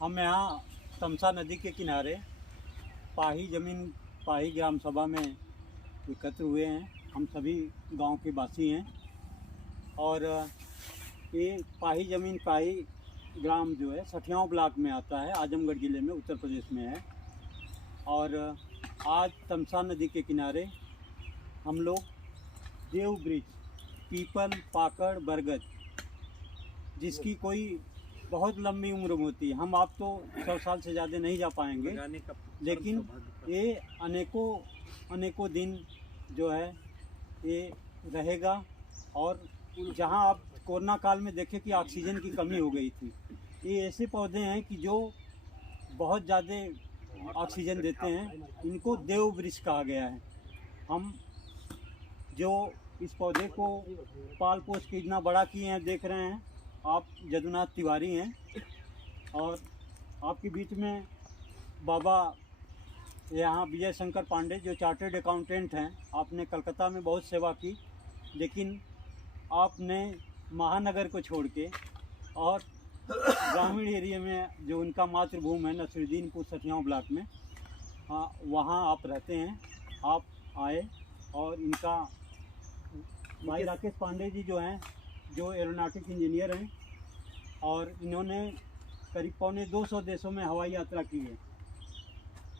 हम यहाँ तमसा नदी के किनारे पाही ग्राम सभा में एकत्र हुए हैं। हम सभी गांव के वासी हैं और ये पाही ग्राम जो है सठियाओं ब्लॉक में आता है, आजमगढ़ ज़िले में, उत्तर प्रदेश में है। और आज तमसा नदी के किनारे हम लोग देव वृक्ष, पीपल, पाकड़, बरगद, जिसकी कोई बहुत लंबी उम्र होती है। हम आप तो 100 साल से ज़्यादा नहीं जा पाएंगे, लेकिन ये अनेकों दिन जो है ये रहेगा। और जहाँ आप कोरोना काल में देखें कि ऑक्सीजन की कमी हो गई थी, ये ऐसे पौधे हैं कि जो बहुत ज़्यादा ऑक्सीजन देते हैं। इनको देव वृक्ष कहा गया है। हम जो इस पौधे को पाल पोस के इतना बड़ा किए हैं, देख रहे हैं आप, जदुनाथ तिवारी हैं। और आपके बीच में बाबा यहाँ विजय शंकर पांडे, जो चार्टर्ड अकाउंटेंट हैं। आपने कलकत्ता में बहुत सेवा की, लेकिन आपने महानगर को छोड़ के और ग्रामीण एरिया में जो उनका मातृभूमि है नसरुद्दीनपुर सठियाओं ब्लॉक में, वहाँ आप रहते हैं। आप आए और इनका भाई राकेश पांडे जी जो हैं, जो एरोनॉटिक इंजीनियर हैं, और इन्होंने करीब 250 देशों में हवाई यात्रा की है।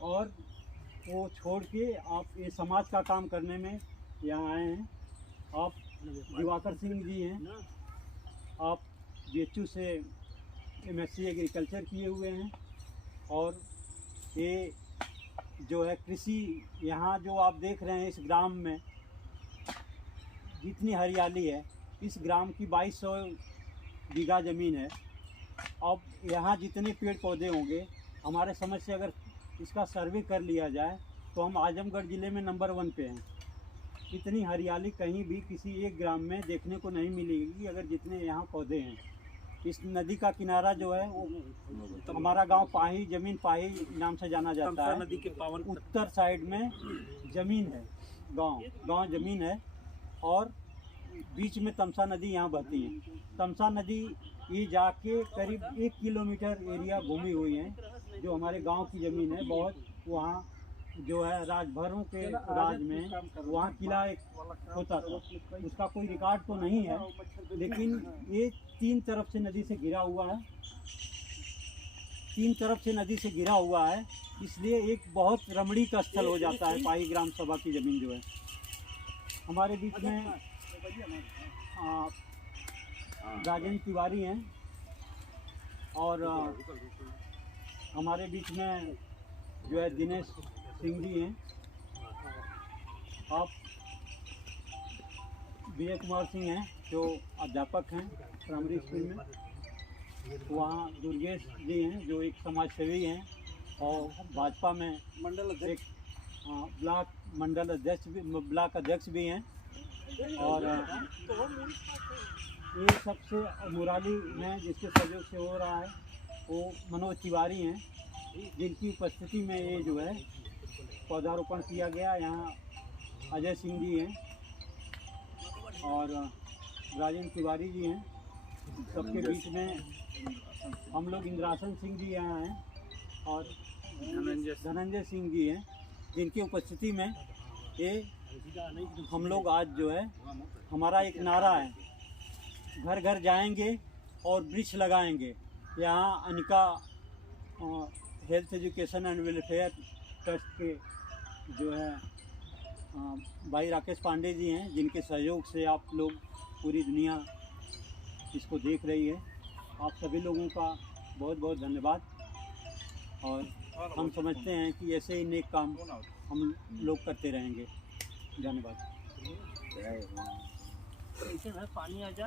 और वो छोड़ के आप ये समाज का काम करने में यहाँ आए हैं। आप दिवाकर सिंह जी हैं, आप BHU से MSc एग्रीकल्चर किए हुए हैं। और ये जो है कृषि, यहाँ जो आप देख रहे हैं इस ग्राम में जितनी हरियाली है, इस ग्राम की 2200 बीघा ज़मीन है। अब यहाँ जितने पेड़ पौधे होंगे, हमारे समझ से अगर इसका सर्वे कर लिया जाए तो हम आजमगढ़ ज़िले में नंबर 1 पे हैं। इतनी हरियाली कहीं भी किसी एक ग्राम में देखने को नहीं मिलेगी अगर जितने यहाँ पौधे हैं। इस नदी का किनारा जो है वो हमारा गांव पाही नाम से जाना जाता है। नदी के पावन उत्तर साइड में ज़मीन है, गांव ज़मीन है, और बीच में तमसा नदी यहाँ बहती है। तमसा नदी ये जाके करीब 1 किलोमीटर एरिया घूमी हुई है, जो हमारे गांव की ज़मीन है। बहुत वहाँ जो है राजभरों के राज में वहाँ किला एक होता था, उसका कोई रिकॉर्ड तो नहीं है, लेकिन ये 3 तरफ से नदी से घिरा हुआ है। 3 तरफ से नदी से घिरा हुआ है, इसलिए एक बहुत रमणीक स्थल हो जाता है पाही ग्राम सभा की ज़मीन जो है। हमारे बीच में राजेंद्र तिवारी हैं, और हमारे बीच में जो है दिनेश सिंह जी हैं। आप विजय कुमार सिंह हैं, जो अध्यापक हैं प्राइमरी स्कूल में। वहाँ दुर्गेश जी हैं, जो एक समाज सेवी हैं और भाजपा में एक ब्लॉक अध्यक्ष भी हैं। और ये सबसे मुराली में जिसके सहयोग से हो रहा है वो मनोज तिवारी हैं, जिनकी उपस्थिति में ये जो है पौधारोपण किया गया। यहाँ अजय सिंह जी हैं और राजेंद्र तिवारी जी हैं। सबके बीच में हम लोग इंद्रासन सिंह जी यहाँ हैं और धनंजय सिंह जी हैं, जिनकी उपस्थिति में ये हम लोग आज जो है, हमारा एक नारा है, घर घर जाएंगे और वृक्ष लगाएंगे। यहाँ Anika health education and welfare trust के जो है भाई राकेश पांडे जी हैं, जिनके सहयोग से आप लोग, पूरी दुनिया इसको देख रही है। आप सभी लोगों का बहुत बहुत धन्यवाद। और हम समझते हैं कि ऐसे ही नेक काम हम लोग करते रहेंगे। धन्यवाद। पानी आ जा।